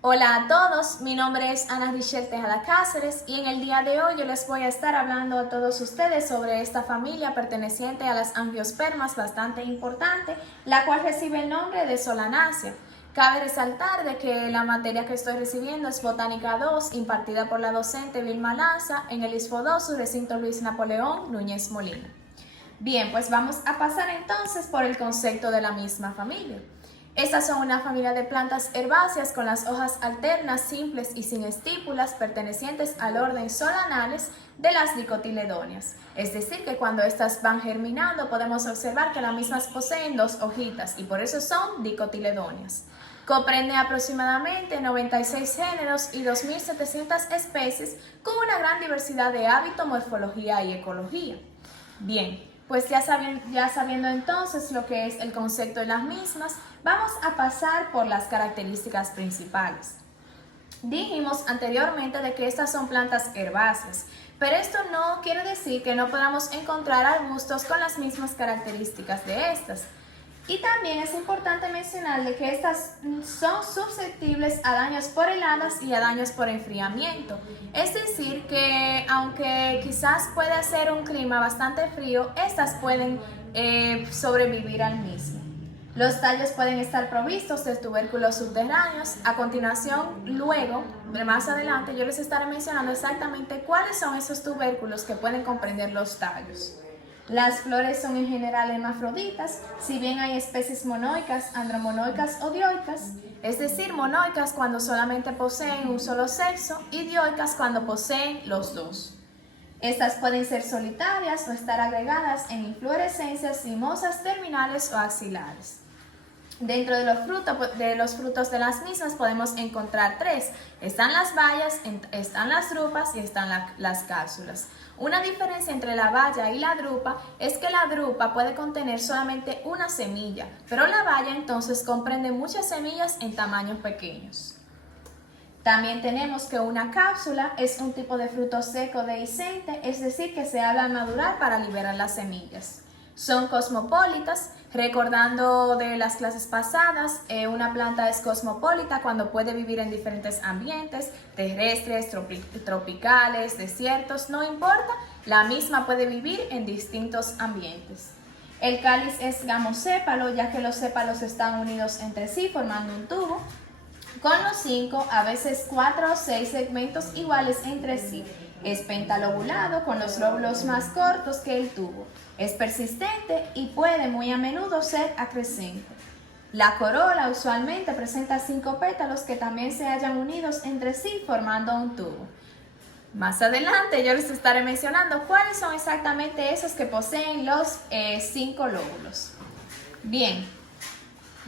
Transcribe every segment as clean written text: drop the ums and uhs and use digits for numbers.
Hola a todos, mi nombre es Ana Richelle Tejada Cáceres y en el día de hoy yo les voy a estar hablando a todos ustedes sobre esta familia perteneciente a las angiospermas bastante importante, la cual recibe el nombre de Solanaceae. Cabe resaltar de que la materia que estoy recibiendo es Botánica 2, impartida por la docente Vilma Lanza en el ISFO 2, recinto Luis Napoleón Núñez Molina. Bien, pues vamos a pasar entonces por el concepto de la misma familia. Estas son una familia de plantas herbáceas con las hojas alternas, simples y sin estípulas, pertenecientes al orden Solanales de las dicotiledóneas. Es decir, que cuando estas van germinando podemos observar que las mismas poseen dos hojitas y por eso son dicotiledóneas. Comprende aproximadamente 96 géneros y 2.700 especies con una gran diversidad de hábito, morfología y ecología. Bien, pues ya sabiendo entonces lo que es el concepto de las mismas, vamos a pasar por las características principales. Dijimos anteriormente de que estas son plantas herbáceas, pero esto no quiere decir que no podamos encontrar arbustos con las mismas características de estas. Y también es importante mencionar de que estas son susceptibles a daños por heladas y a daños por enfriamiento. Es decir, que aunque quizás pueda ser un clima bastante frío, estas pueden sobrevivir al mismo. Los tallos pueden estar provistos de tubérculos subterráneos. A continuación, luego, más adelante, yo les estaré mencionando exactamente cuáles son esos tubérculos que pueden comprender los tallos. Las flores son en general hermafroditas, si bien hay especies monoicas, andromonoicas o dioicas, es decir, monoicas cuando solamente poseen un solo sexo y dioicas cuando poseen los dos. Estas pueden ser solitarias o estar agregadas en inflorescencias cimosas terminales o axilares. Dentro de los frutos de las mismas podemos encontrar tres. Están las bayas, están las drupas y están las cápsulas. Una diferencia entre la baya y la drupa es que la drupa puede contener solamente una semilla, pero la baya entonces comprende muchas semillas en tamaños pequeños. También tenemos que una cápsula es un tipo de fruto seco dehiscente, es decir, que se habla al madurar para liberar las semillas. Son cosmopolitas, recordando de las clases pasadas, una planta es cosmopolita cuando puede vivir en diferentes ambientes, terrestres, tropicales, desiertos, no importa, la misma puede vivir en distintos ambientes. El cáliz es gamosépalo, ya que los sépalos están unidos entre sí formando un tubo, con los 5, a veces 4 o 6 segmentos iguales entre sí. Es pentalobulado con los lóbulos más cortos que el tubo. Es persistente y puede muy a menudo ser acrescente. La corola usualmente presenta 5 pétalos que también se hallan unidos entre sí formando un tubo. Más adelante yo les estaré mencionando cuáles son exactamente esos que poseen los 5 lóbulos. Bien,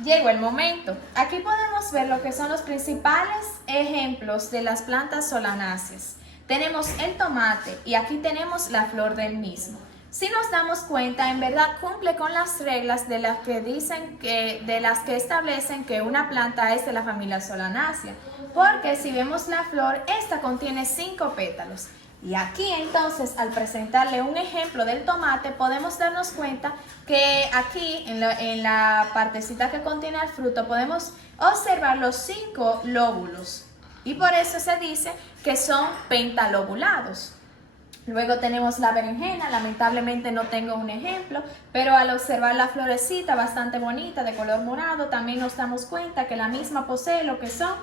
llegó el momento. Aquí podemos ver lo que son los principales ejemplos de las plantas solanáceas. Tenemos el tomate y aquí tenemos la flor del mismo. Si nos damos cuenta, en verdad cumple con las reglas de las que establecen que una planta es de la familia Solanaceae, porque si vemos la flor, esta contiene 5 pétalos. Y aquí entonces, al presentarle un ejemplo del tomate, podemos darnos cuenta que aquí en la partecita que contiene el fruto podemos observar los 5 lóbulos. Y por eso se dice que son pentalobulados. Luego tenemos la berenjena, lamentablemente no tengo un ejemplo, pero al observar la florecita bastante bonita de color morado, también nos damos cuenta que la misma posee lo que son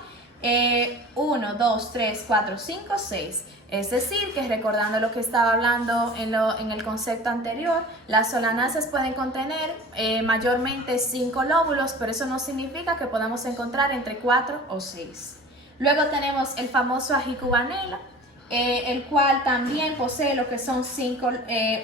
1, 2, 3, 4, 5, 6. Es decir, que recordando lo que estaba hablando en el concepto anterior, las solanáceas pueden contener mayormente 5 lóbulos, pero eso no significa que podamos encontrar entre 4 o 6. Luego tenemos el famoso ají cubanela, el cual también posee lo que son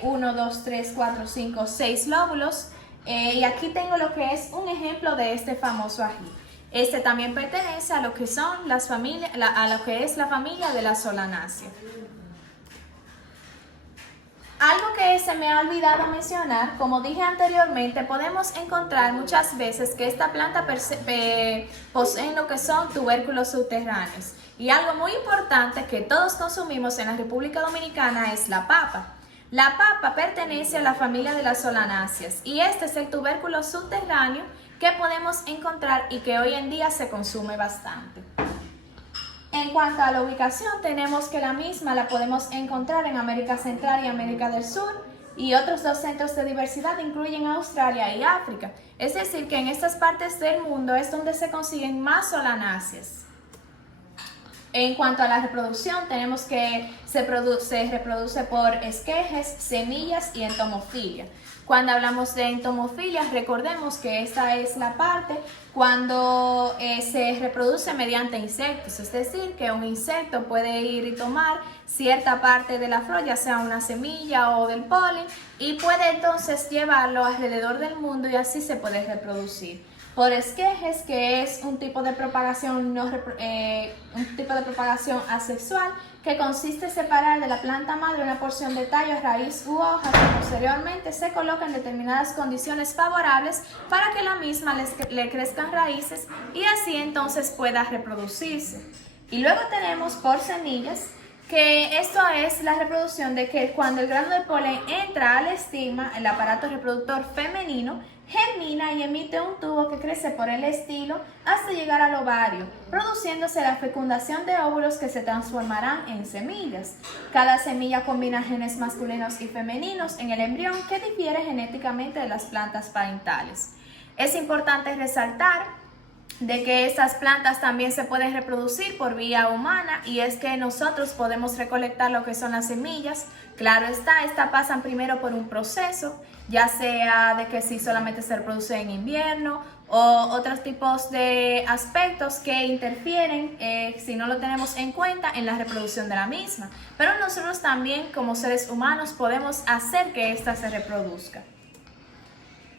1, 2, 3, 4, 5, 6 lóbulos. Y aquí tengo lo que es un ejemplo de este famoso ají. Este también pertenece a lo que son las familias, a lo que es la familia de la Solanaceae. Algo que se me ha olvidado mencionar, como dije anteriormente, podemos encontrar muchas veces que esta planta posee lo que son tubérculos subterráneos. Y algo muy importante que todos consumimos en la República Dominicana es la papa. La papa pertenece a la familia de las solanáceas y este es el tubérculo subterráneo que podemos encontrar y que hoy en día se consume bastante. En cuanto a la ubicación, tenemos que la misma la podemos encontrar en América Central y América del Sur, y otros 2 centros de diversidad incluyen Australia y África. Es decir, que en estas partes del mundo es donde se consiguen más solanáceas. En cuanto a la reproducción, tenemos que se reproduce por esquejes, semillas y entomofilia. Cuando hablamos de entomofilia, recordemos que esta es la parte cuando se reproduce mediante insectos, es decir, que un insecto puede ir y tomar cierta parte de la flor, ya sea una semilla o del polen, y puede entonces llevarlo alrededor del mundo y así se puede reproducir. Por esquejes, que es un tipo de propagación asexual, que consiste en separar de la planta madre una porción de tallo, raíz u hoja que posteriormente se coloca en determinadas condiciones favorables para que la misma le crezcan raíces y así entonces pueda reproducirse. Y luego tenemos por semillas, que esto es la reproducción de que cuando el grano de polen entra al estigma, el aparato reproductor femenino, germina y emite un tubo que crece por el estilo hasta llegar al ovario, produciéndose la fecundación de óvulos que se transformarán en semillas. Cada semilla combina genes masculinos y femeninos en el embrión que difiere genéticamente de las plantas parentales. Es importante resaltar de que estas plantas también se pueden reproducir por vía humana, y es que nosotros podemos recolectar lo que son las semillas. Claro está, estas pasan primero por un proceso, ya sea de que si solamente se reproduce en invierno o otros tipos de aspectos que interfieren, si no lo tenemos en cuenta, en la reproducción de la misma. Pero nosotros también como seres humanos podemos hacer que ésta se reproduzca.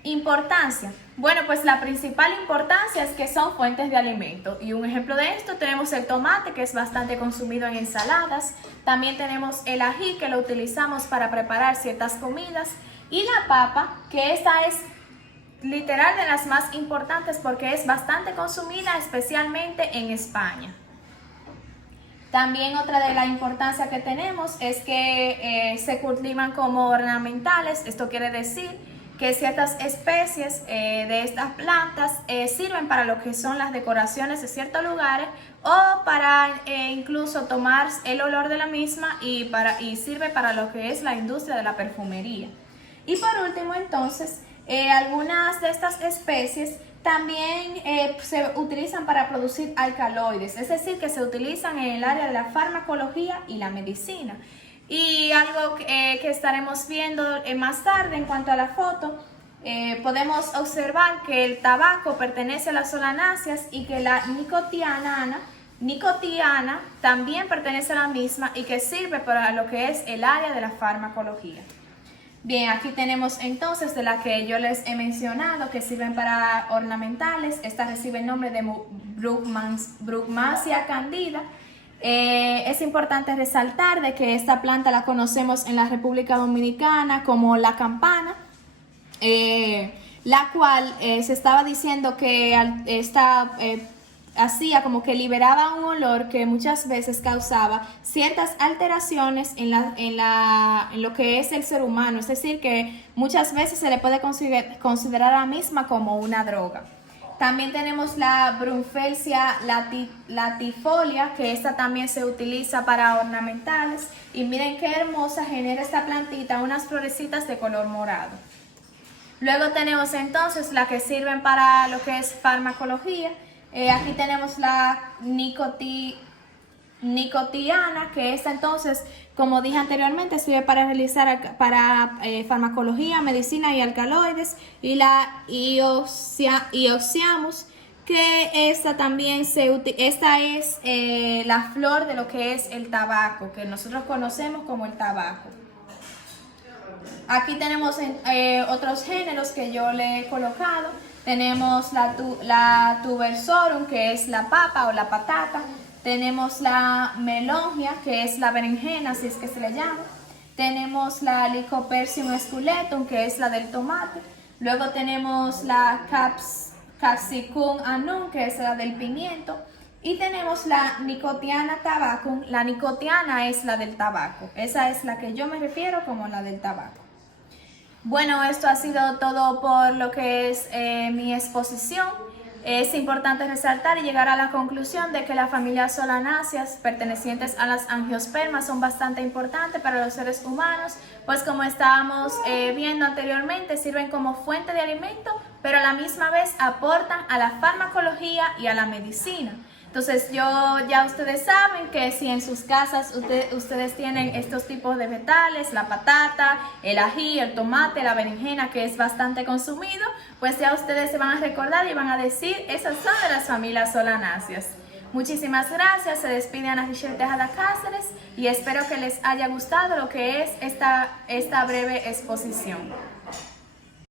Importancia. Bueno, pues la principal importancia es que son fuentes de alimento, y un ejemplo de esto tenemos el tomate, que es bastante consumido en ensaladas. También tenemos el ají, que lo utilizamos para preparar ciertas comidas, y la papa, que esta es literal de las más importantes porque es bastante consumida, especialmente en España. También otra de la importancia que tenemos es que se cultivan como ornamentales. Esto quiere decir que ciertas especies de estas plantas sirven para lo que son las decoraciones de ciertos lugares, o para incluso tomar el olor de la misma, y sirve para lo que es la industria de la perfumería. Y por último, entonces, algunas de estas especies también se utilizan para producir alcaloides, es decir, que se utilizan en el área de la farmacología y la medicina. Y algo que estaremos viendo más tarde en cuanto a la foto, podemos observar que el tabaco pertenece a las solanáceas y que la nicotiana también pertenece a la misma y que sirve para lo que es el área de la farmacología. Bien, aquí tenemos entonces de la que yo les he mencionado que sirven para ornamentales. Esta recibe el nombre de Brugmansia candida. Es importante resaltar de que esta planta la conocemos en la República Dominicana como la campana, la cual se estaba diciendo que hacía como que liberaba un olor que muchas veces causaba ciertas alteraciones en lo que es el ser humano, es decir, que muchas veces se le puede considerar a la misma como una droga. También tenemos la Brunfelsia latifolia, que esta también se utiliza para ornamentales. Y miren qué hermosa genera esta plantita, unas florecitas de color morado. Luego tenemos entonces la que sirven para lo que es farmacología. Aquí tenemos la nicotiana, que esta entonces, como dije anteriormente, sirve para realizar farmacología, medicina y alcaloides. Y la Ioxiamus, que esta también esta es la flor de lo que es el tabaco, que nosotros conocemos como el tabaco. Aquí tenemos otros géneros que yo le he colocado. Tenemos la tubersorum, que es la papa o la patata. Tenemos la melongia, que es la berenjena, así es que se le llama. Tenemos la Lycopodium esculetum, que es la del tomate. Luego tenemos la Capsicum annum, que es la del pimiento. Y tenemos la Nicotiana tabacum. La nicotiana es la del tabaco. Esa es la que yo me refiero como la del tabaco. Bueno, esto ha sido todo por lo que es mi exposición. Es importante resaltar y llegar a la conclusión de que las familias solanáceas pertenecientes a las angiospermas son bastante importantes para los seres humanos, pues como estábamos viendo anteriormente, sirven como fuente de alimento, pero a la misma vez aportan a la farmacología y a la medicina. Entonces ya ustedes saben que si en sus casas ustedes tienen estos tipos de vegetales, la patata, el ají, el tomate, la berenjena, que es bastante consumido, pues ya ustedes se van a recordar y van a decir, esas son de las familias solanáceas. Muchísimas gracias, se despide Ana Richelle Tejada Cáceres y espero que les haya gustado lo que es esta breve exposición.